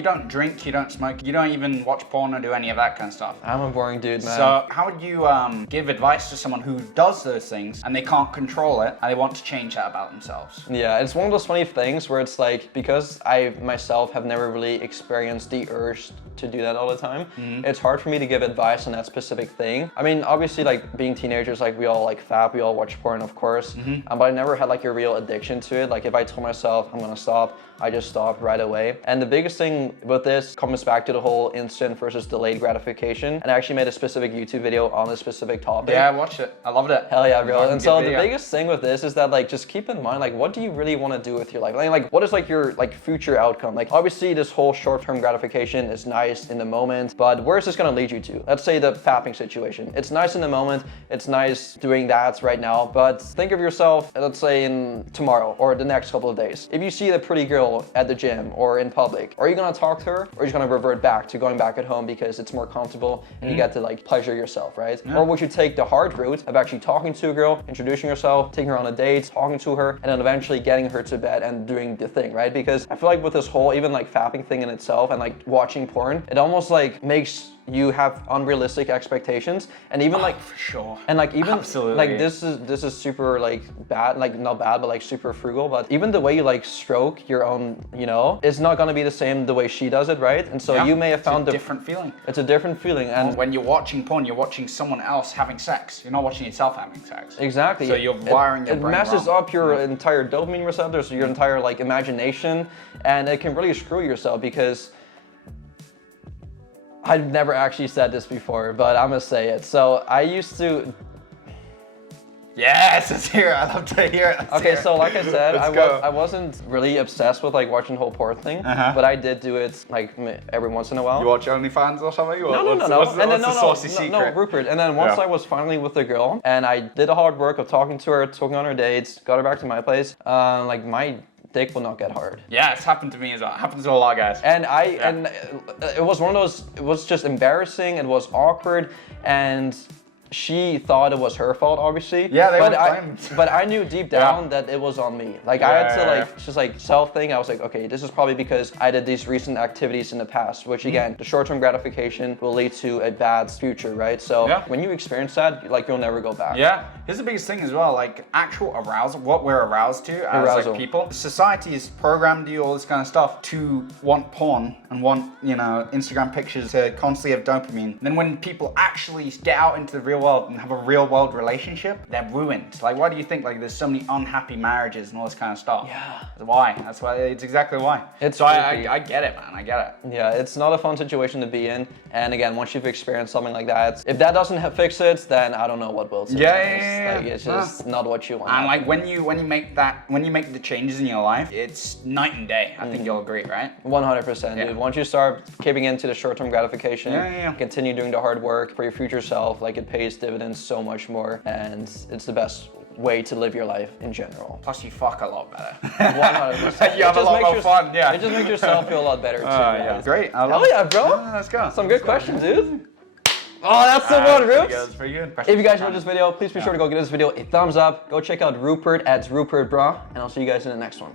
you don't drink, you don't smoke, you don't even watch porn or do any of that kind of stuff. I'm a boring dude, man. So how would you give advice to someone who does those things and they can't control it and they want to change that about themselves? Yeah, it's one of those funny things where it's like, because I myself have never really experienced the urge to do that all the time, it's hard for me to give advice on that specific thing. I mean, obviously, like being teenagers, like we all like fap, we all watch porn, of course, but I never had like a real addiction to it. Like if I told myself I'm gonna stop, I just stopped right away. And the biggest thing with this comes back to the whole instant versus delayed gratification. And I actually made a specific YouTube video on this specific topic. Yeah, I watched it. I loved it. Hell yeah, bro. And so the biggest thing with this is that like, just keep in mind, like, what do you really want to do with your life? Like what is like your like future outcome? Like obviously this whole short-term gratification is nice in the moment, but where is this gonna lead you to? Let's say the fapping situation. It's nice in the moment, it's nice doing that right now, but think of yourself, let's say in tomorrow or the next couple of days. If you see the pretty girl at the gym or in public, are you gonna talk to her, or are you gonna revert back to going back at home because it's more comfortable and you get to like pleasure yourself, right? Or would you take the hard route of actually talking to a girl, introducing yourself, taking her on a date, talking to her, and then eventually getting her to bed and doing the thing, right? Because I feel like with this whole even like fapping thing in itself and like watching porn, it almost like makes you have unrealistic expectations, and even like for sure, and like even absolutely, like this is super like bad, like not bad but like super frugal, but even the way you like stroke your own, you know, is not going to be the same the way she does it, right? And so you may have found a different feeling. It's a different feeling. And when you're watching porn, you're watching someone else having sex, you're not watching yourself having sex. Exactly. So you're wiring your brain messes wrong. up your entire dopamine receptors, your entire like imagination, and it can really screw yourself. Because I've never actually said this before, but I'm gonna say it. So I used to. Yes, let's hear it. I love to hear it. Okay, so like I said, I wasn't really obsessed with like watching the whole porn thing, but I did do it like every once in a while. You watch OnlyFans or something? No. What's the saucy secret? No, Rupert. And then once I was finally with the girl, and I did the hard work of talking to her, taking on her dates, got her back to my place, like my dick will not get hard. Yeah, it's happened to me as well. It happens to a lot of guys. And and it was one of those, it was just embarrassing, it was awkward, and she thought it was her fault, obviously. Yeah, but I knew deep down that it was on me. Like I had to like just like self-think. I was like, okay, this is probably because I did these recent activities in the past, which again, the short-term gratification will lead to a bad future, right? So when you experience that, like you'll never go back. Yeah, here's the biggest thing as well, like actual arousal, what we're aroused to as like people. Society has programmed you, all this kind of stuff, to want porn and want, you know, Instagram pictures, to constantly have dopamine. And then when people actually get out into the real world and have a real world relationship, they're ruined. Like, why do you think like there's so many unhappy marriages and all this kind of stuff? Yeah. Why? That's why. It's exactly why. It's I get it, man. I get it. Yeah, it's not a fun situation to be in. And again, once you've experienced something like that, if that doesn't fix it, then I don't know what will. Yeah. Like, it's just not what you want. And like when you make the changes in your life, it's night and day. I think you'll agree, right? 100%, dude. Once you start giving into the short-term gratification, continue doing the hard work for your future self, like it pays dividends so much more, and it's the best way to live your life in general. Plus you fuck a lot better. 100%. You have a lot more fun, yeah. It just makes yourself feel a lot better too. Yeah. Great. Hell yeah, bro. Let's go. Some good questions, dude. Oh, that's the one, Rupert. That's pretty good. If you guys enjoyed this video, please be sure to go give this video a thumbs up. Go check out Rupert at Rupert Bra, and I'll see you guys in the next one.